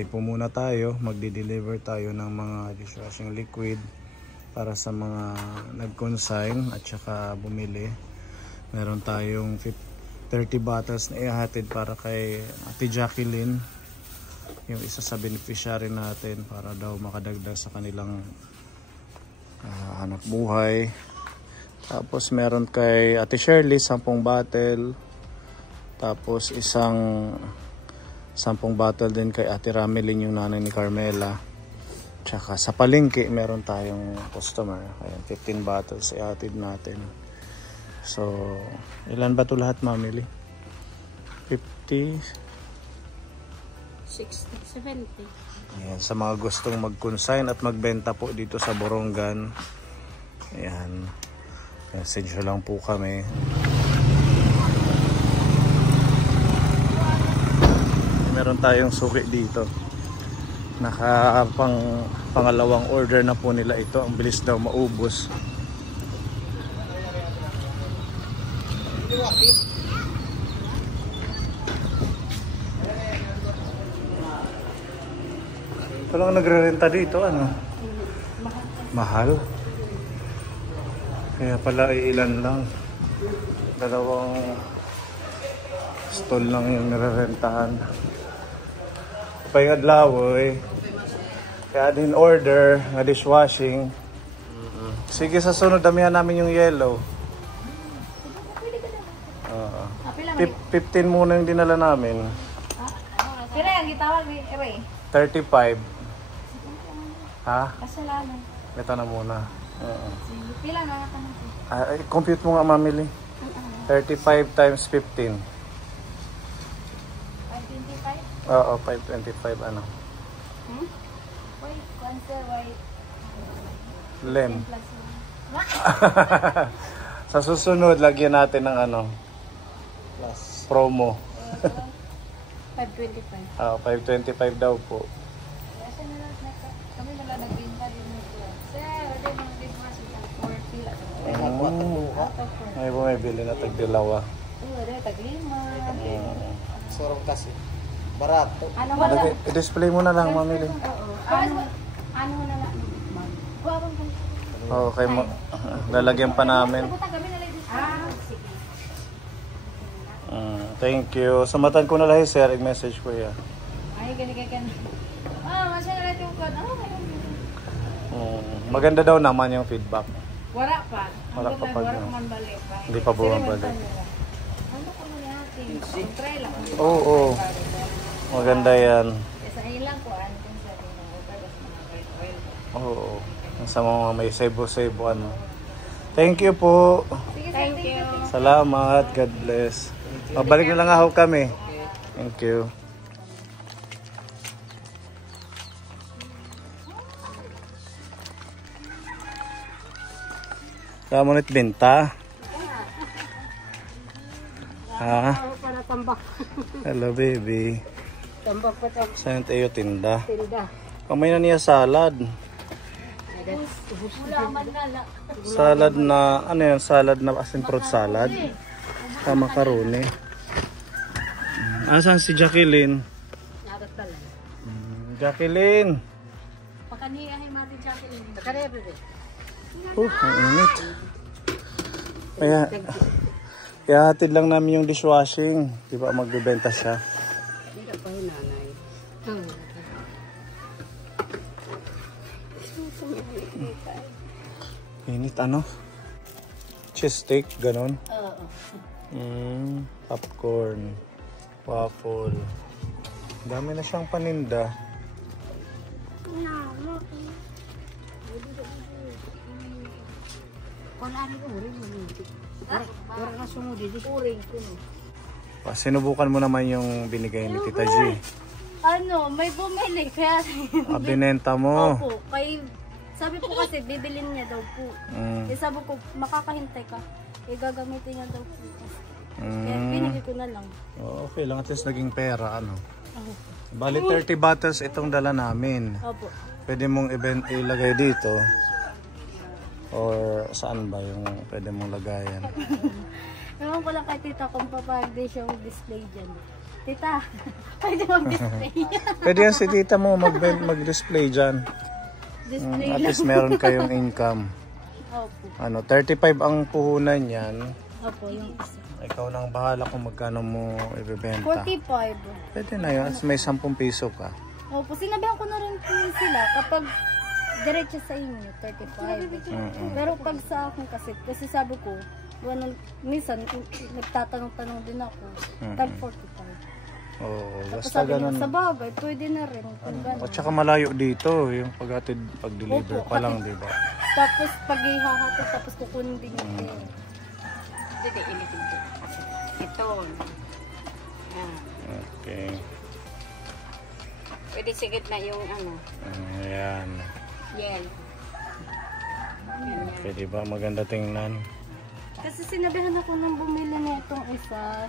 Buhay po muna tayo. Magdi-deliver tayo ng mga dishwashing liquid para sa mga nag-consign at saka bumili. Meron tayong 30 bottles na ihahatid para kay Ate Jacqueline, yung isa sa beneficiary natin, para daw makadagdag sa kanilang anak buhay. Tapos meron kay Ate Shirley 10 bottle. Tapos isang 10 bottle din kay Ate Ramelin, yung nanay ni Carmela. Tsaka sa palengke meron tayong customer. Ayan, 15 bottles ihatid natin. So, ilan ba ito lahat, Mamili? 50? 60, 70. Ayan, sa mga gustong mag-consign at magbenta po dito sa Borongan. Ayan, message lang po kami. Meron tayong suki dito. Pangalawang order na po nila ito. Ang bilis daw maubos. Ito lang nagre-renta dito, ano? Mahal. Kaya pala ilan lang. 2 stall lang yung nire-rentahan. Payag adlaw eh. Kaya din order nga dishwashing. Sige, sa sunod damihan namin yung yellow. 15 muna yung dinala namin. Pero yung gitawag ni Ere. 35. Ha? Kasalanan. Ito na muna. Pila na natin. Compute mo nga, Mamili. 35 times 15. 525? Oo, 525 ano. Wait, answer, wait. Lem. Sa susunod, lagyan natin ng ano, plus promo. 525. 525 daw po. Kasi kami wala nagbinta din nito. Sir, wala mga dishwashing ang 4 pila. May bumibili na tag-dilawa. Wala, tag-5. Sorong kasi. Barato. Ano wala? I-display mo na lang, Mamili. Ano na lang? Guwabang kami. Okay, lalagyan pa namin. Sige. Thank you. Sumatan ko na lang, sir. I-message ko yan. Ay, gani. Masya na natin yung code. Maganda daw naman yung feedback. Wala pa. Wala pa pag bumabalik pa. Hindi pa bumabalik. Ano ko na natin? Try lang. Oo. Maganda yan. Sa ilang ko, ano kung sa mga operas, mga oil. Oo. Sa mga may sebo-sebo ano. Thank you po. Sige, thank you. Salamat. God bless. Mabalik na lang ako kami. Thank you. Kamo nit benta. Ha? Para tambak. Hello baby. Tambak pa tambak. Saan tayo tinda? Tinda. Kamay na niya salad. Salad na, ano yan? Salad na asin fruit salad. Sa macaroni. Asan si Jacqueline? Narat pala. Jacqueline! Pakaniyahin natin Jacqueline. Pakaniya bebe. Ang init. Kaya hatid lang namin yung dishwashing. Di ba magbibenta siya? Hindi ka pa yung nanay. Init ano? Cheese steak, ganon? Oo. Popcorn. Waffle. Dami na siyang paninda. Sinubukan mo naman yung binigay ni Tita G. Ano, may bumili kaya Binenta mo. Opo, sabi po kasi bibilin niya daw po. Eh sabi ko, makakahintay ka. Eh gagamitin niya daw po. Kaya binili ko na lang. Okay lang, at least naging pera ano. Bali 30 bottles itong dala namin. Opo. Pwede mong ilagay dito. Or saan ba yung pwede mong lagayan? Ewan ko lang kay tita kung papayag din siyang display dyan. Tita, pwede mag-display. Pwede yan si tita mo mag-display dyan. Display At lang. least meron kayong income. Opo. 35 ang puhunan yan. Opo, yung isa. Ikaw nang bahala kung magkano mo ibebenta. 45. Pwede na yun. May 10 piso ka. Opo, sinabihan ko na rin po sila kapag diretso sa inyo, 35. Pero pag sa akin kasi sabi ko, minsan nagtatanong-tanong din ako, tag 45. Oo, Tapos basta sabi niya, ganun. sa bagay, pwede na rin. Kung ganun. At saka malayo dito, yung pag-deliver Opo, pa lang, di ba? Tapos pag ihahatid, tapos kukunin din yung pera. Dito, ilitin ko. Ito. Yan. Okay. Pwede sigit na yung ano. Ayan. Yan. Okay, di ba? Maganda tingnan. Kasi sinabihan ako nang bumili na itong isa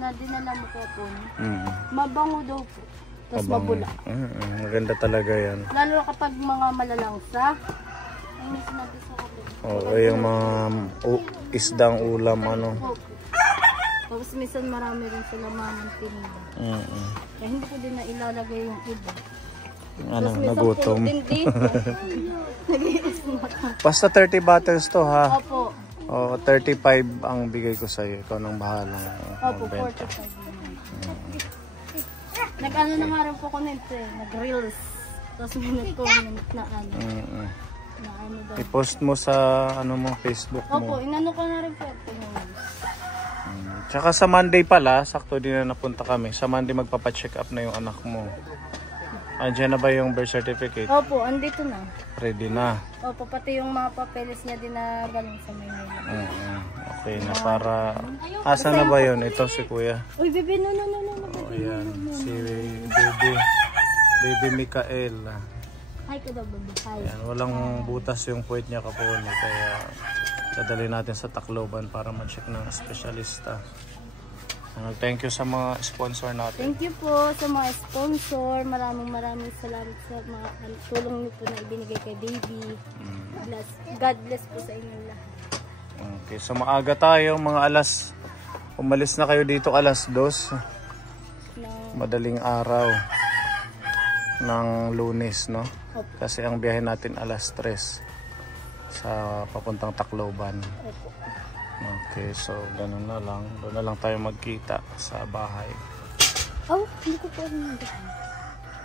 na dinala mo ko po. Mabango daw po. Tapos mabula. Maganda talaga yan. Lalo na kapag mga malalangsa. Ang sinabi sa kapag. Oo, yung mga isdang ulam, ano. Opo. Tapos minsan marami rin sila mamang tinda. Kaya hindi ko din na ilalagay yung iba. Ano, Tapos minsan nagutom. puro din dito. Nag-iis na ako. Basta 30 bottles to, ha? Opo. Oo, 35 ang bigay ko sa'yo. Ikaw nang bahala. Opo, 45. Nag-ano na nga rin po ko nito eh. Nag-reels. Tapos may nag-comment na ano. Na ano daw. I-post mo sa ano mo, Facebook Opo, mo. inano ko na rin po ito. Tsaka sa Monday pala, sakto din na napunta kami. Sa Monday magpapacheck up na yung anak mo. Andiyan na ba yung birth certificate? Opo, andito na. Ready na. Opo, pati yung mga papeles niya din na galing sa Maynila. Okay na para... Asa na ba yun? Ito si kuya. Uy, baby, no. O yan, si baby Mikael. Hi ka daw, baby. Hi. Yan, walang butas yung puwet niya kapon. Kaya dadali natin sa Tacloban para ma-check ng espesyalista. Thank you sa mga sponsor natin. Thank you po sa mga sponsor. Maraming salamat sa mga tulong niyo po na ibinigay kay baby. God bless po sa inyo lahat. Okay, so maaga tayo, umalis na kayo dito alas 2. Madaling araw ng Lunes, no? Opo. Kasi ang biyahe natin alas 3 sa papuntang Tacloban. Opo. Okay, so ganun na lang. Doon na lang tayo magkita sa bahay. Oh, hindi ko po alam.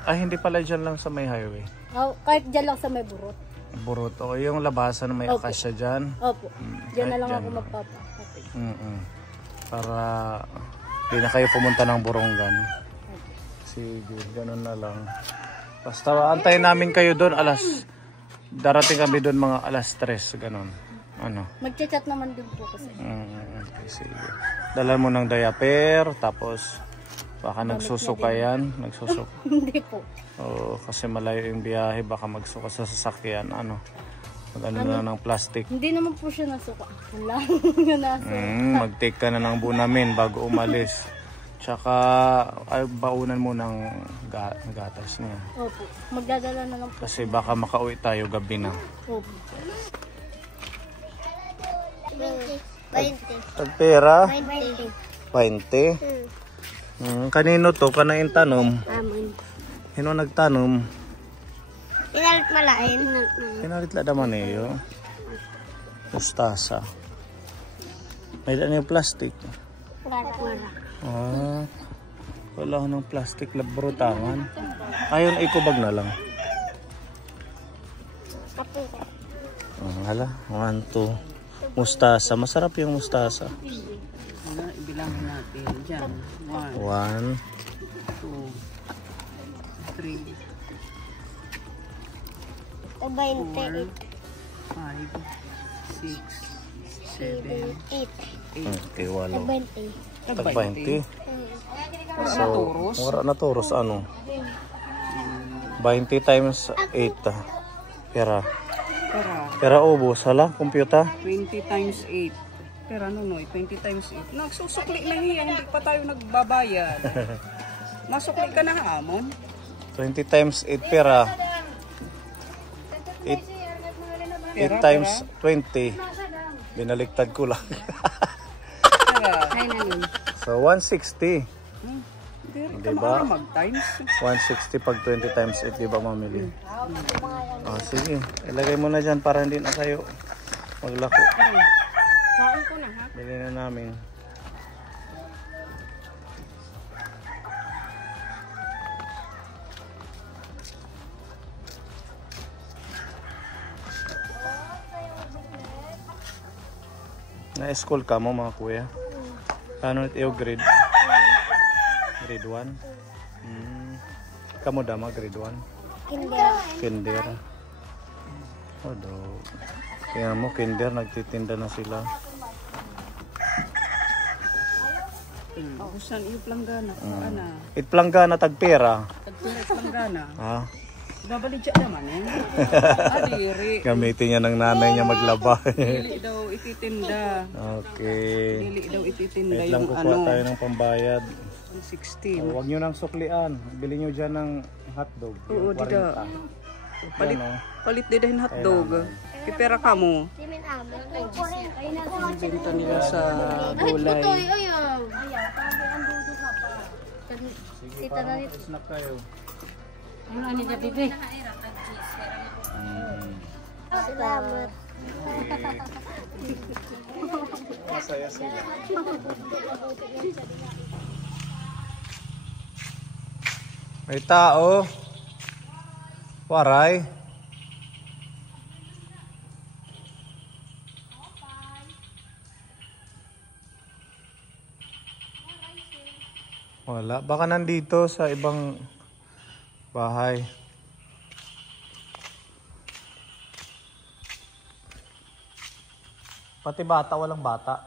Ay, hindi pala dyan lang sa may highway. Oh, kahit dyan lang sa may burot. Burot. O, yung labasan na may Opo. akasya dyan. Opo. Dyan na kahit lang dyan ako lang. magpapakapit. Para hindi na kayo pumunta ng Borongan. Sige, ganun na lang. Basta antayin namin kayo doon darating kami doon mga alas 3, ganun. Ano? Magchat-chat naman din po kasi. Okay, sige. Dala mo ng diaper, tapos baka nagsusuka yan. Hindi po. Oo, kasi malayo yung biyahe, baka magsuka sa sasakyan. Ano na ng plastic. Hindi naman po siya nasuka. Wala. Yung nasa. Mag-take ka na ng bunamin bago umalis. Tsaka baunan mo ng gatas niya. Opo. Magdadala na lang po. Kasi baka makauwi tayo gabi na. Opo. 20. Pera? 20. Kanino to? Kanain tanom? Amon. Hino nagtanom? Inalit malain. Pinalit la naman iyo. Mustasa. May daan yung plastic. Wala ko ng plastic labrutangan. Ayun, ikubag na lang. Hala, 1, 2. Mustasa. Masarap yung mustasa. Ibilangin natin dyan. 1, 1, 2, 3, 4, 5, 6, 7, 8. okay, 8. 20. Tag 20. So, mura na toros ano? 20 times 8. Pera. Pera ubos. Hala, computer. 20 times 8. Pero ano no, 20 times 8. Nagsusukli na hiya, hindi pa tayo nagbabayad. Masukli ka na hamon. 20 times 8 pera. 8 times 20. Binaliktad ko lang. Ay na nun. So 160. Diba? Mag-times. 160 pag 20 times 8, di ba mamili? Sige, ilagay mo na dyan para hindi na kayo maglako. Kain ko na, ha? Bili na namin. Na-school ka mo mga kuya? Ano ito yung grade? Grade 1? Kamu dama grade 1? Kinder. Oh, do. Kaya mo kinder, nagtitinda na sila. Usan iyo planggana. Ana. Itplanggana tagpera. Tagpira planggana. Ha? Babalik siya naman eh. Adiri. Gamitin niya ng nanay niya maglaba. Dili daw ititinda. Okay. Dili daw ititinda Wait lang, yung kukuha ano. tayo ng pambayad. 160. Huwag nyo nang suklian. Bili nyo dyan ng hotdog. Oo, yung dida. 40. Palit, Yan, oh. palit din hotdog. Kipera ka mo. Benta nila sa gulay. Ayaw. Sabi ang dudo ka pa. Sige, parang snack kayo. Ano niya, bibi? Salamat. Masaya sila. May tao. Waray. Wala. Baka nandito sa ibang bahay. Pati bata, walang bata.